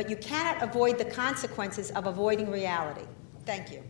but you cannot avoid the consequences of avoiding reality. Thank you.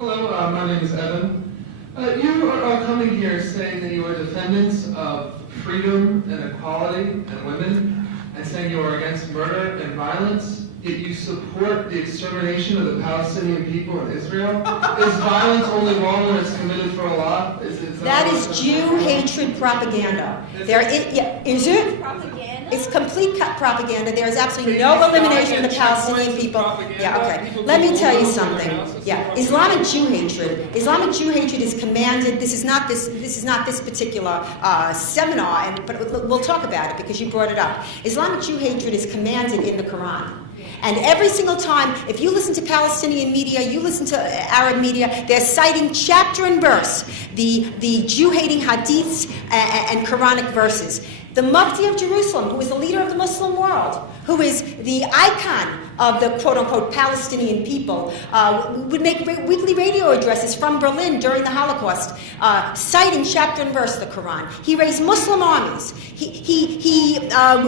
Hello, my name is Evan. You are coming here saying that you are defendants of freedom and equality and women, and saying you are against murder and violence, yet you support the extermination of the Palestinian people in Israel. Is violence only wrong when it's committed for Allah? That is Jew hatred propaganda. Is it? Propaganda? It's complete propaganda. There is absolutely no elimination of the Palestinian people. Yeah, okay. Let me tell you something. Yeah, Islamic Jew hatred. Islamic Jew hatred is commanded. This is not this particular seminar, but we'll talk about it because you brought it up. Islamic Jew hatred is commanded in the Quran. And every single time, if you listen to Palestinian media, you listen to Arab media, they're citing chapter and verse, the Jew-hating hadiths and Quranic verses. The Mufti of Jerusalem, who is the leader of the Muslim world, who is the icon of the quote-unquote Palestinian people, would make weekly radio addresses from Berlin during the Holocaust, citing chapter and verse of the Quran. He raised Muslim armies. He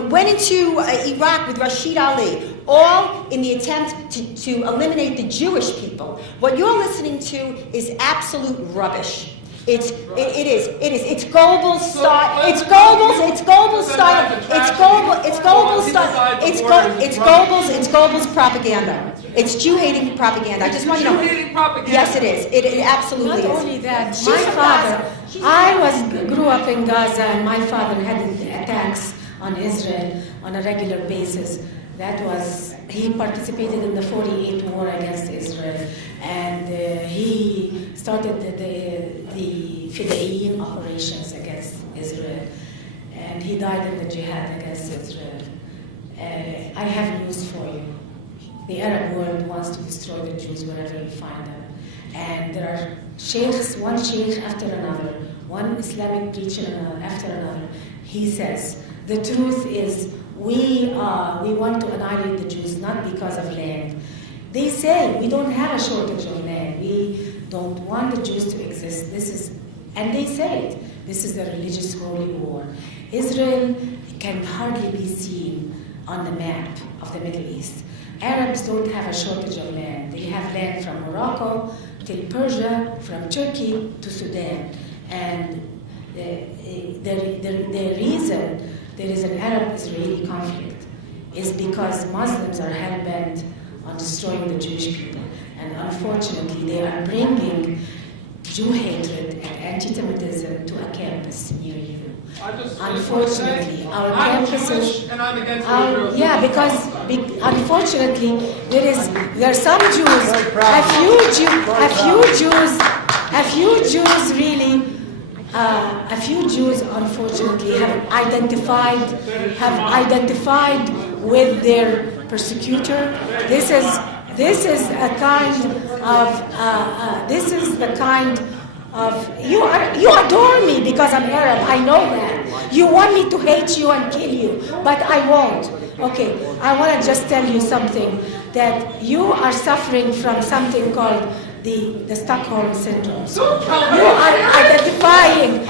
went into Iraq with Rashid Ali, all in the attempt to eliminate the Jewish people. What you're listening to is absolute rubbish. It is. It's Goebbels style. It's Goebbels style. It's Goebbels propaganda. It's Jew-hating propaganda. I just want you to know. Jew-hating propaganda. Yes, it is. It absolutely is. Not only that, She's my from father, Gaza. I grew up in Gaza, and my father had attacks on Israel on a regular basis. He participated in the 48 war against Israel, and he started the Fidayeen operations against Israel, and he died in the jihad against Israel. I have news for you. The Arab world wants to destroy the Jews wherever you find them. And there are sheikhs, one sheikh after another, one Islamic preacher after another. He says, the truth is, we want to annihilate the Jews not because of land. They say we don't have a shortage of land. We don't want the Jews to exist. And they say it. This is the religious holy war. Israel can hardly be seen on the map of the Middle East. Arabs don't have a shortage of land. They have land from Morocco till Persia, from Turkey to Sudan. And the reason there is an Arab-Israeli conflict is because Muslims are hell-bent on destroying the Jewish people. And unfortunately, they are bringing Jew hatred and anti-Semitism to a campus near you. Unfortunately, our campuses. And I'm against because unfortunately there are some Jews, a few Jews unfortunately have identified with their persecutor. This is the kind of you adore me because I'm Arab. I know that. You want me to hate you and kill you, but I won't. Okay, I want to just tell you something, that you are suffering from something called the Stockholm syndrome. You are identifying.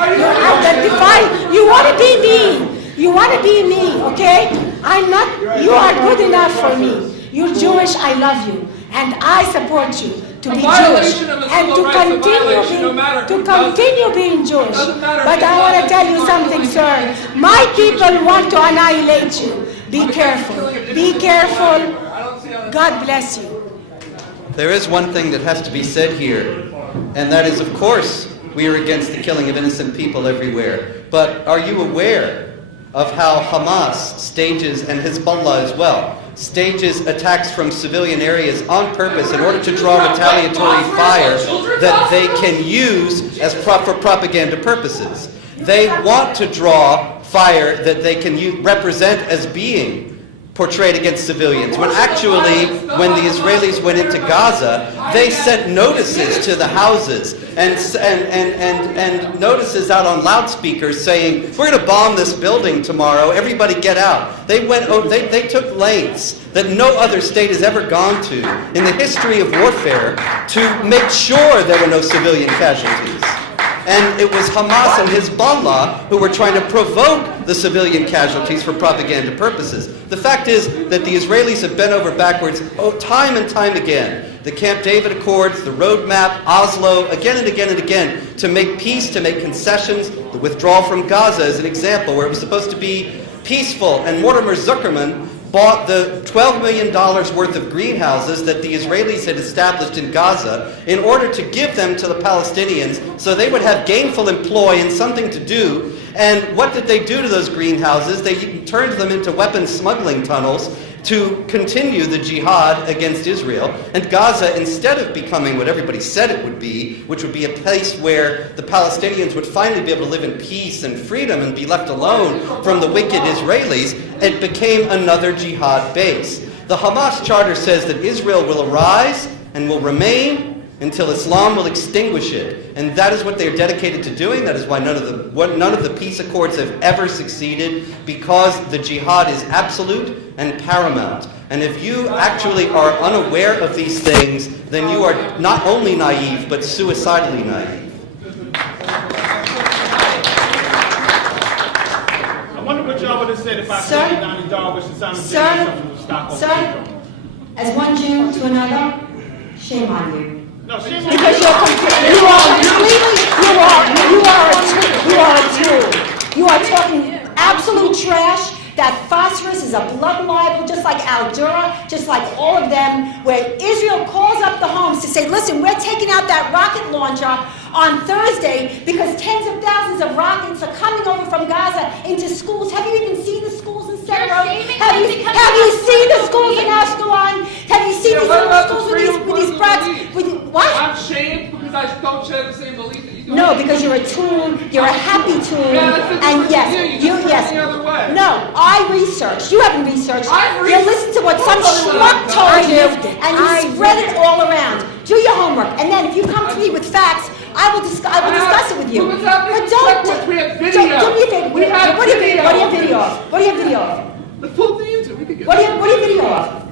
You want to be me. You want to be me, okay? I'm not. You are good enough for me. You're Jewish. I love you, and I support you to be Jewish and to continue being Jewish. But I want to tell you something, sir. My people want to annihilate you. Be careful. Be careful. God bless you. There is one thing that has to be said here, and that is, of course, we are against the killing of innocent people everywhere. But are you aware of how Hamas stages, and Hezbollah as well, stages attacks from civilian areas on purpose in order to draw retaliatory fire that they can use as for propaganda purposes? They want to draw fire that they can represent as being portrayed against civilians, when actually, when the Israelis went into Gaza, they sent notices to the houses and notices out on loudspeakers saying, we're going to bomb this building tomorrow, everybody get out. They took lengths that no other state has ever gone to in the history of warfare to make sure there were no civilian casualties. And it was Hamas and Hezbollah who were trying to provoke the civilian casualties for propaganda purposes. The fact is that the Israelis have bent over backwards time and time again. The Camp David Accords, the roadmap, Oslo, again and again and again, to make peace, to make concessions. The withdrawal from Gaza is an example where it was supposed to be peaceful, and Mortimer Zuckerman bought the $12 million worth of greenhouses that the Israelis had established in Gaza in order to give them to the Palestinians so they would have gainful employ and something to do. And what did they do to those greenhouses? They turned them into weapons smuggling tunnels to continue the jihad against Israel. And Gaza, instead of becoming what everybody said it would be, which would be a place where the Palestinians would finally be able to live in peace and freedom and be left alone from the wicked Israelis, it became another jihad base. The Hamas charter says that Israel will arise and will remain until Islam will extinguish it. And that is what they are dedicated to doing. That is why none of the peace accords have ever succeeded, because the jihad is absolute and paramount. And if you actually are unaware of these things, then you are not only naive, but suicidally naive. I wonder what y'all would have said if I said Donnie Darwish and Simon something would stop Sir, as one Jew to another, shame on you. No, shame on Because you are a Jew. You are talking absolute trash. That phosphorus is a blood libel, just like Al-Dura, just like all of them, where Israel calls up the homes to say, listen, we're taking out that rocket launcher on Thursday because tens of thousands of rockets are coming over from Gaza into schools. Have you even seen the schools in Sderot? Have you seen the schools in Ashkelon? Have you seen these little schools with these brats? What? I'm shamed because I don't share the same belief that you do. No, because you're a tool, you're a happy tool, and yes, the other way. No, I researched. You haven't researched. You listened to what some schmuck told you, and you spread it all around. Do your homework, and then if you come to me with facts, I will discuss it with you. But don't do me a favor. What are you video of? What are you video of? The full thing we could get. What are you video of?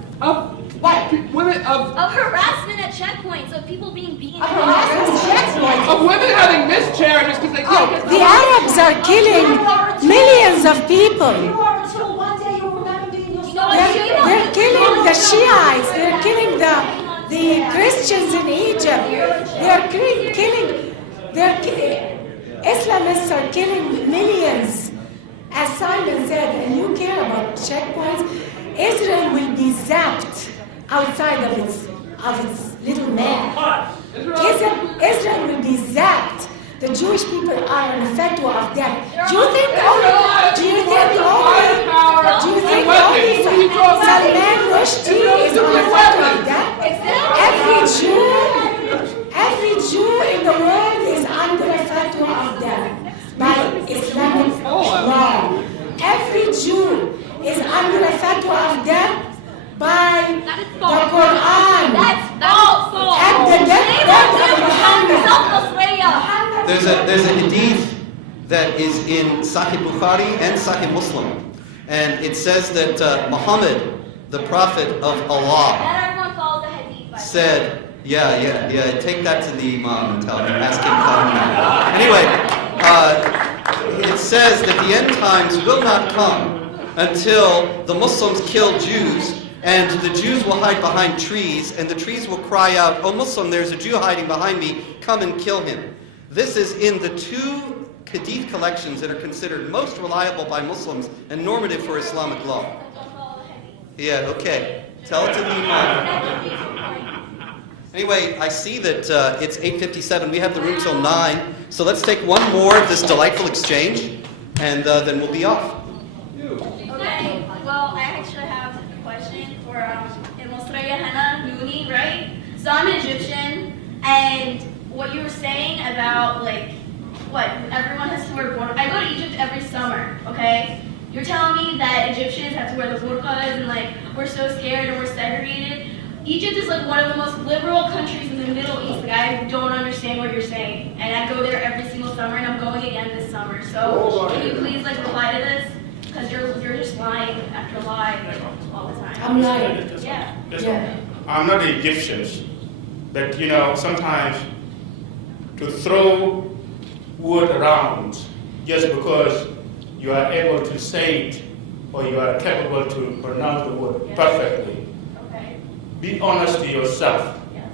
What? Women Of harassment at checkpoints, of people being beaten. Of harassment at checkpoints. Of women having miscarriages because they can't get The Arabs are killing millions of people. You are a tool. One day you'll remember being your They're killing the Shiites. They're killing the Christians in Egypt. Islamists are killing millions. As Simon said, and you care about checkpoints, Israel will be zapped outside of its little man. Israel will be zapped. The Jewish people are in a fatwa of death. Do you think only Salman Rushdie is on a fatwa of death? Every Jew in the world is under a fatwa of death by Islamic law. Every Jew is under a fatwa of death by the Quran. That's false. And the death of Muhammad. There's a hadith that is in Sahih Bukhari and Sahih Muslim, and it says that Muhammad, the Prophet of Allah, Not everyone follows the hadith. said, take that to the Imam and tell him, ask him. Anyway, it says that the end times will not come until the Muslims kill Jews, and the Jews will hide behind trees, and the trees will cry out, "Oh Muslim, there's a Jew hiding behind me, come and kill him." This is in the two hadith collections that are considered most reliable by Muslims and normative for Islamic law. Yeah, okay. Tell it to the Imam. Anyway, I see that it's 8:57. We have the room till 9. So let's take one more of this delightful exchange, and then we'll be off. Okay, well, I actually have a question for Ilmosraya Hana Nooni, right? So I'm an Egyptian, and what you were saying about, like, what, everyone has to wear burqa. I go to Egypt every summer, okay? You're telling me that Egyptians have to wear the burqas, and, like, we're so scared and we're segregated. Egypt is, like, one of the most liberal countries in the Middle East. Like, I don't understand what you're saying. And I go there every single summer, and I'm going again this summer. So can you please, like, reply to this? Because you're just lying after lie, like, all the time. I'm lying. Yeah. Yeah. I'm not the Egyptians, but sometimes to throw word around just because you are able to say it or you are capable to pronounce the word perfectly. Okay. Be honest to yourself. Yes.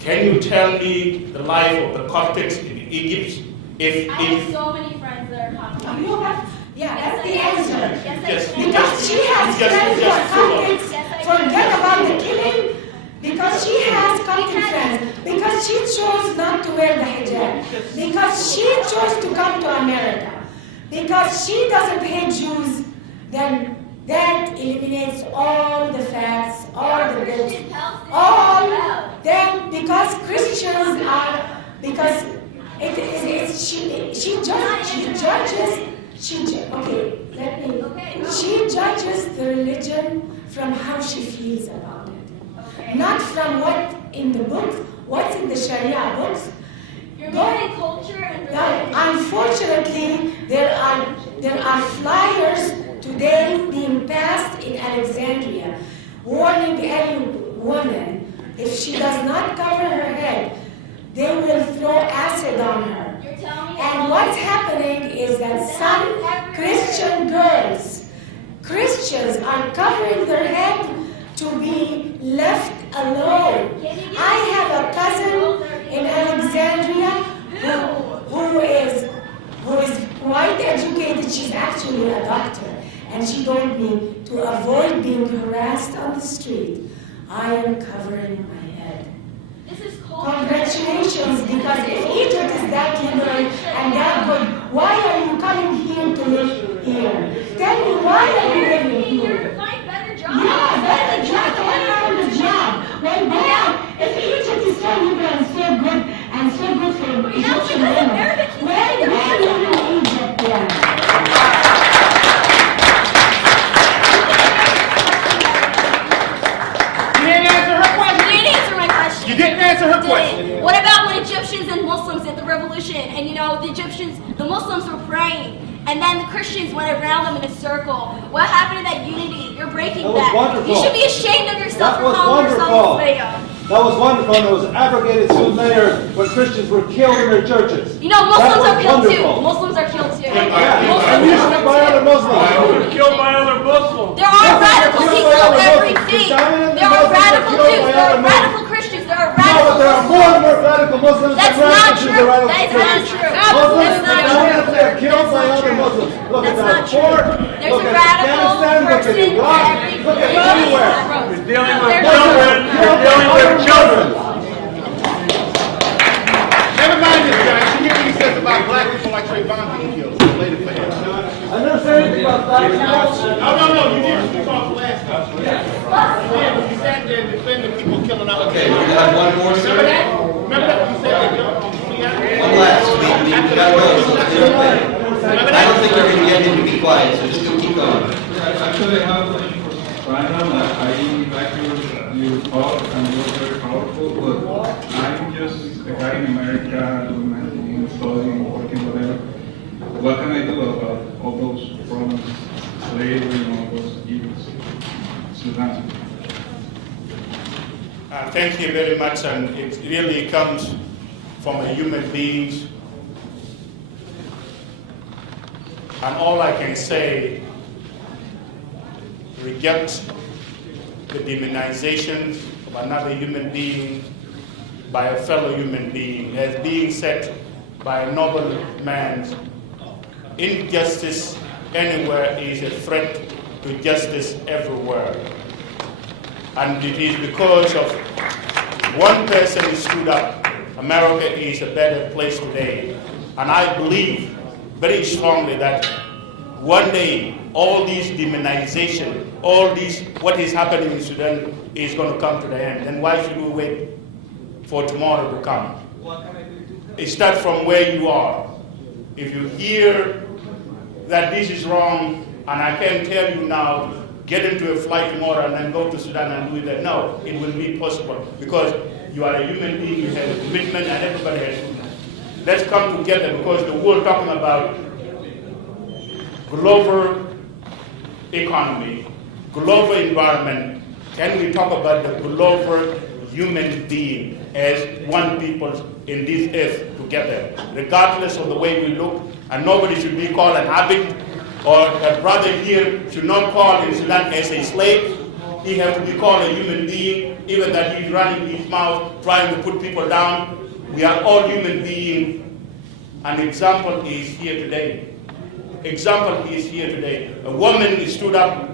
Can you tell me the life of the Coptics in Egypt? I have so many friends that are Coptic. You have, yeah, that's the Yes, answer. I Yes. can. Because she has friends who are Coptics, Yes, I can. forget about the killing, because she has Coptic friends, because she chose not to wear the hijab, because she chose to come to America, because she doesn't hate Jews, then that eliminates all the facts, all the books, all, then because Christians are, because she judges the religion from how she feels about it, not from what in the book, what's in the Sharia books. You're mixing culture and religion. Now, unfortunately, there are flyers today being passed in Alexandria warning any woman if she does not cover her head, they will throw acid on her. You're telling me And what's happening is that some Christian girls, Christians are covering their head to be left alone. I have a cousin in Alexandria who is quite educated. She's actually a doctor. And she told me to avoid being harassed on the street, I am covering my head. this is culture. Congratulations, because if Egypt is that liberal and that good, why are you coming here to live here? Tell me, why are you living You're here? to find better jobs. Yeah, better job, what kind of job? Well, why? If Egypt is so liberal and so good for Egyptian women, where do you live in Egypt then? You didn't answer her question. You didn't answer my question. You didn't answer her You question. didn't. What about when Egyptians and Muslims at the revolution, and the Muslims were praying, and then the Christians went around them in a circle? What happened to that unity? You're breaking That was that. wonderful. You should be ashamed of yourself That for was calling yourself wonderful. Muslim. That was wonderful, and it was abrogated soon later when Christians were killed in their churches. You know, Muslims That are was killed wonderful. too. Muslims are killed too. Yeah, and usually by other Muslims. Killed by other Muslims. There are radical killed people by other every Muslims. day. Predominantly There are Muslims are radical killed Jews. by There are other radical Christians. There are No, but radical there are more and more radical Muslims That's than not radical Jews true. or radical That is not Christians. true. Muslims That's not predominantly true. are killed by That's not other true. Muslims. Look at That's not Darfur, true. There's look a at radical Afghanistan, look at person Iraq, every look at day. everywhere. You're dealing with There's children. You're dealing with children. Never mind this guy. You hear what he says about black people like Trayvon being killed. Later for him. I never said anything about black people. No, you didn't talk last time. Yeah, but you sat there and defended people killing other Okay, people. we're gonna have one more, Remember that? sir. Remember that? You said that. One last. We gotta go, so let's do it quick. I don't think you're gonna get him to be quiet, so just go keep going. Actually, I have a question for Brandon. I like your talk and you're very powerful, but I'm just a guy in America doing my thing, studying, working, whatever. What can I do about all those problems, slavery and all those evils? Sudan. Thank you very much, and it really comes from a human being. And all I can say, reject the demonization of another human being by a fellow human being. As being said by a noble man, injustice anywhere is a threat to justice everywhere. And it is because of one person who stood up, America is a better place today. And I believe very strongly that one day all this demonization, all this, what is happening in Sudan is going to come to the end. And why should we wait for tomorrow to come? It starts from where you are. If you hear that this is wrong, and I can tell you now, get into a flight tomorrow and then go to Sudan and do that. No, it will be possible because you are a human being, you have a commitment, and everybody has to. Let's come together because the world talking about global economy, global environment. Can we talk about the global human being as one people in this earth together, regardless of the way we look, and nobody should be called an habit, or a brother here should not call in Sudan as a slave. He has to be called a human being, even that he's running his mouth, trying to put people down. We are all human beings. An example is here today. Example is here today. A woman stood up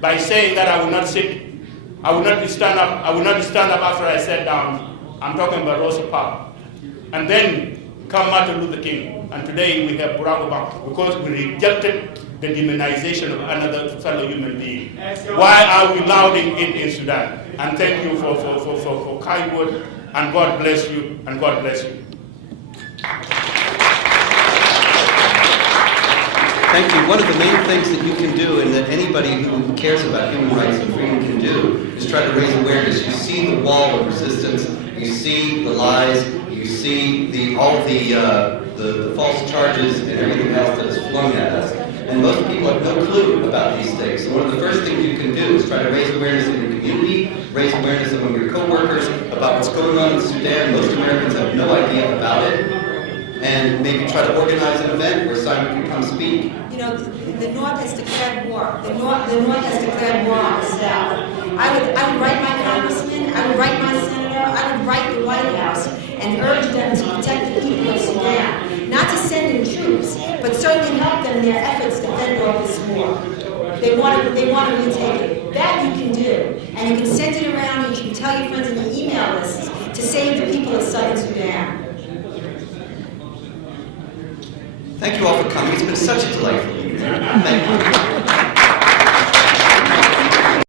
by saying that I will not sit. I will not stand up. I will not stand up after I sat down. I'm talking about Rosa Parks. And then come Martin Luther King. And today we have Barack Obama because we rejected the demonization of another fellow human being. Why are we lauding it in Sudan? And thank you for kind word. And God bless you. And God bless you. Thank you. One of the main things that you can do, and that anybody who cares about human rights and freedom can do, is try to raise awareness. You see the wall of resistance, you see the lies, you see all the false charges and everything else that is flung at us. And most people have no clue about these things. So one of the first things you can do is try to raise awareness in your community, raise awareness among your coworkers about what's going on in Sudan. Most Americans have no idea about it. And maybe try to organize an event where Simon can come speak. You know, the North has declared war. The North has declared war on the South. I would write my congressman, I would write my senator, I would write the White House and urge them to protect the people of Sudan. Not to send in troops, but certainly help them in their efforts to fend off this war. They want to retake it. That you can do. And you can send it around and you can tell your friends in your email lists to save the people of Southern Sudan. Thank you all for coming. It's been such a delightful evening. Thank you.